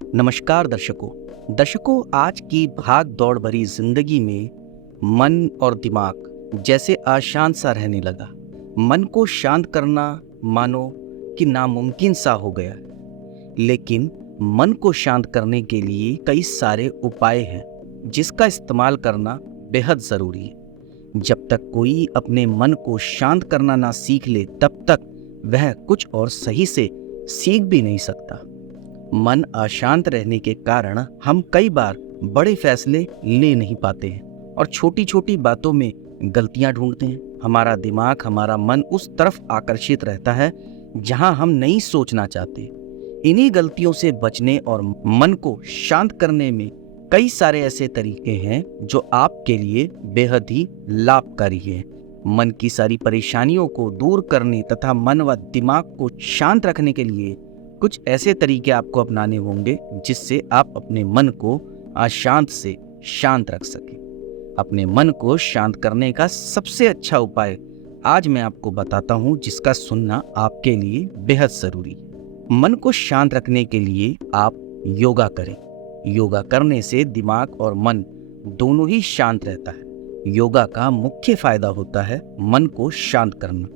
नमस्कार दर्शकों, आज की भाग दौड़ भरी जिंदगी में मन और दिमाग जैसे अशांत सा रहने लगा। मन को शांत करना मानो कि नामुमकिन सा हो गया है। लेकिन मन को शांत करने के लिए कई सारे उपाय हैं जिसका इस्तेमाल करना बेहद ज़रूरी है। जब तक कोई अपने मन को शांत करना ना सीख ले तब तक वह कुछ और सही से सीख भी नहीं सकता। मन अशांत रहने के कारण हम कई बार बड़े फैसले ले नहीं पाते हैं और छोटी छोटी बातों में गलतियां ढूंढते हैं। हमारा दिमाग, हमारा मन उस तरफ आकर्षित रहता है जहां हम नहीं सोचना चाहते। इन्हीं गलतियों से बचने और मन को शांत करने में कई सारे ऐसे तरीके हैं जो आपके लिए बेहद ही लाभकारी है। मन की सारी परेशानियों को दूर करने तथा मन व दिमाग को शांत रखने के लिए कुछ ऐसे तरीके आपको अपनाने होंगे जिससे आप अपने मन को अशांत से शांत रख सकें। अपने मन को शांत करने का सबसे अच्छा उपाय आज मैं आपको बताता हूं, जिसका सुनना आपके लिए बेहद जरूरी है। मन को शांत रखने के लिए आप योगा करें। योगा करने से दिमाग और मन दोनों ही शांत रहता है। योगा का मुख्य फायदा होता है मन को शांत करना।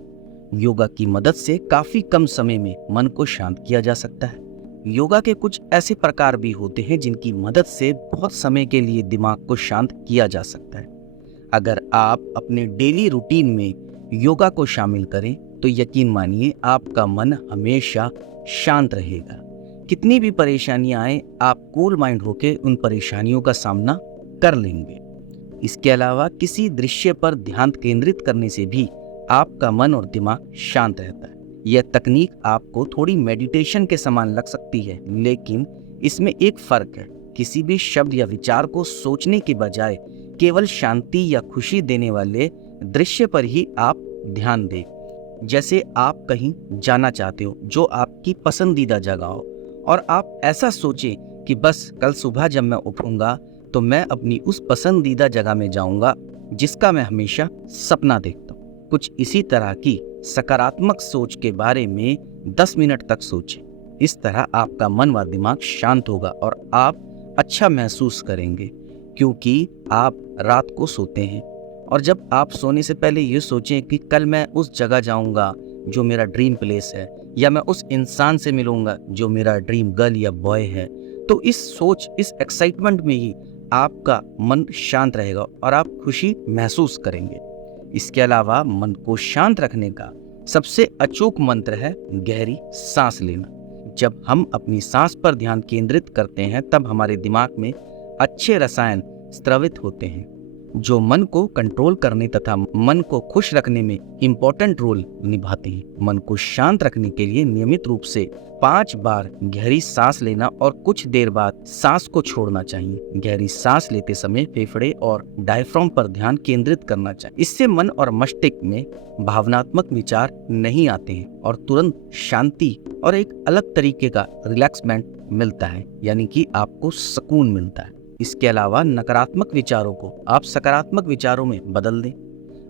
योगा की मदद से काफी कम समय में मन को शांत किया जा सकता है। योगा के कुछ ऐसे प्रकार भी होते हैं जिनकी मदद से बहुत समय के लिए दिमाग को शांत किया जा सकता है। अगर आप अपने डेली रूटीन में योगा को शामिल करें तो यकीन मानिए आपका मन हमेशा शांत रहेगा। कितनी भी परेशानियां आए, आप कूल माइंड होकर उन परेशानियों का सामना कर लेंगे। इसके अलावा किसी दृश्य पर ध्यान केंद्रित करने से भी आपका मन और दिमाग शांत रहता है। यह तकनीक आपको थोड़ी मेडिटेशन के समान लग सकती है, लेकिन इसमें एक फर्क है। किसी भी शब्द या विचार को सोचने के बजाय केवल शांति या खुशी देने वाले दृश्य पर ही आप ध्यान दें। जैसे आप कहीं जाना चाहते हो जो आपकी पसंदीदा जगह हो, और आप ऐसा सोचें कि बस कल सुबह जब मैं उठूंगा तो मैं अपनी उस पसंदीदा जगह में जाऊंगा जिसका मैं हमेशा सपना देखता हूँ। कुछ इसी तरह की सकारात्मक सोच के बारे में 10 मिनट तक सोचें। इस तरह आपका मन व दिमाग शांत होगा और आप अच्छा महसूस करेंगे, क्योंकि आप रात को सोते हैं। और जब आप सोने से पहले ये सोचें कि कल मैं उस जगह जाऊंगा जो मेरा ड्रीम प्लेस है, या मैं उस इंसान से मिलूंगा जो मेरा ड्रीम गर्ल या बॉय है, तो इस सोच, इस एक्साइटमेंट में ही आपका मन शांत रहेगा और आप खुशी महसूस करेंगे। इसके अलावा मन को शांत रखने का सबसे अचूक मंत्र है गहरी सांस लेना। जब हम अपनी सांस पर ध्यान केंद्रित करते हैं तब हमारे दिमाग में अच्छे रसायन स्रावित होते हैं जो मन को कंट्रोल करने तथा मन को खुश रखने में इम्पोर्टेंट रोल निभाते हैं। मन को शांत रखने के लिए नियमित रूप से 5 बार गहरी सांस लेना और कुछ देर बाद सांस को छोड़ना चाहिए। गहरी सांस लेते समय फेफड़े और डायफ्राम पर ध्यान केंद्रित करना चाहिए। इससे मन और मस्तिष्क में भावनात्मक विचार नहीं आते हैं और तुरंत शांति और एक अलग तरीके का रिलैक्समेंट मिलता है, यानी कि आपको सुकून मिलता है। इसके अलावा नकारात्मक विचारों को आप सकारात्मक विचारों में बदल दें,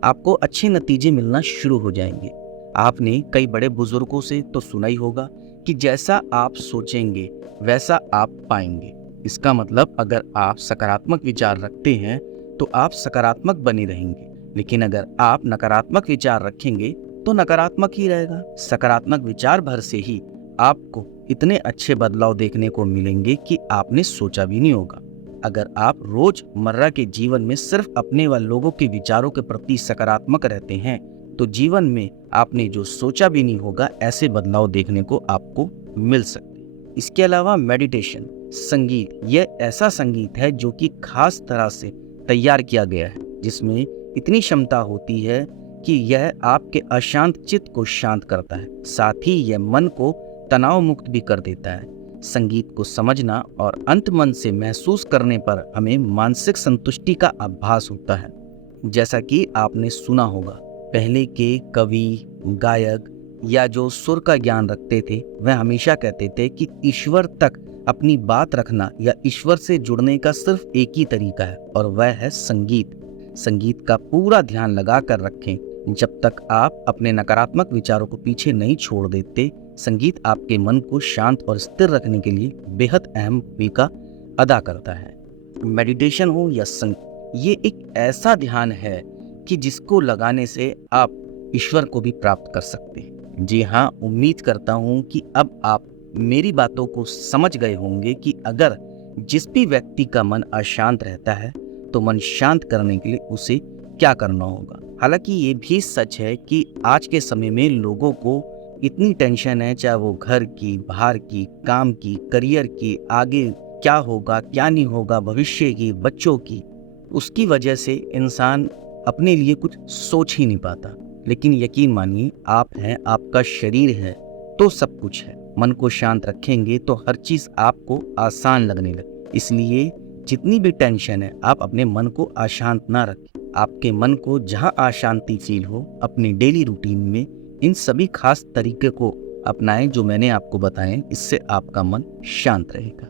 आपको अच्छे नतीजे मिलना शुरू हो जाएंगे। आपने कई बड़े बुजुर्गों से तो सुना ही होगा कि जैसा आप सोचेंगे वैसा आप पाएंगे। इसका मतलब अगर आप सकारात्मक विचार रखते हैं तो आप सकारात्मक बने रहेंगे, लेकिन अगर आप नकारात्मक विचार रखेंगे तो नकारात्मक ही रहेगा। सकारात्मक विचार भर से ही आपको इतने अच्छे बदलाव देखने को मिलेंगे कि आपने सोचा भी नहीं होगा। अगर आप रोजमर्रा के जीवन में सिर्फ अपने व लोगों के विचारों के प्रति सकारात्मक रहते हैं तो जीवन में आपने जो सोचा भी नहीं होगा ऐसे बदलाव देखने को आपको मिल सकते हैं। इसके अलावा मेडिटेशन, संगीत, यह ऐसा संगीत है जो कि खास तरह से तैयार किया गया है, जिसमें इतनी क्षमता होती है कि यह आपके अशांत चित्त को शांत करता है, साथ ही यह मन को तनाव मुक्त भी कर देता है। संगीत को समझना और अंत मन से महसूस करने पर हमें मानसिक संतुष्टि का आभास होता है। जैसा कि आपने सुना होगा, पहले के कवि, गायक या जो सुर का ज्ञान रखते थे वह हमेशा कहते थे कि ईश्वर तक अपनी बात रखना या ईश्वर से जुड़ने का सिर्फ एक ही तरीका है और वह है संगीत। संगीत का पूरा ध्यान लगा कर रखें। जब तक आप अपने नकारात्मक विचारों को पीछे नहीं छोड़ देते संगीत आपके मन को शांत और स्थिर रखने के लिए बेहद अहम भूमिका अदा करता है। मेडिटेशन हो या संगीत, ये एक ऐसा ध्यान है कि जिसको लगाने से आप ईश्वर को भी प्राप्त कर सकते हैं। जी हाँ, उम्मीद करता हूँ कि अब आप मेरी बातों को समझ गए होंगे कि अगर जिस भी व्यक्ति का मन अशांत रहता है तो मन शांत करने के लिए उसे क्या करना होगा। हालांकि ये भी सच है कि आज के समय में लोगों को इतनी टेंशन है, चाहे वो घर की, बाहर की, काम की, करियर की, आगे क्या होगा क्या नहीं होगा, भविष्य की, बच्चों की, उसकी वजह से इंसान अपने लिए कुछ सोच ही नहीं पाता। लेकिन यकीन मानिए, आप हैं, आपका शरीर है तो सब कुछ है। मन को शांत रखेंगे तो हर चीज़ आपको आसान लगने लगे। इसलिए जितनी भी टेंशन है, आप अपने मन को अशांत ना रखें। आपके मन को जहाँ अशांति फील हो, अपनी डेली रूटीन में इन सभी खास तरीके को अपनाएं जो मैंने आपको बताएं। इससे आपका मन शांत रहेगा।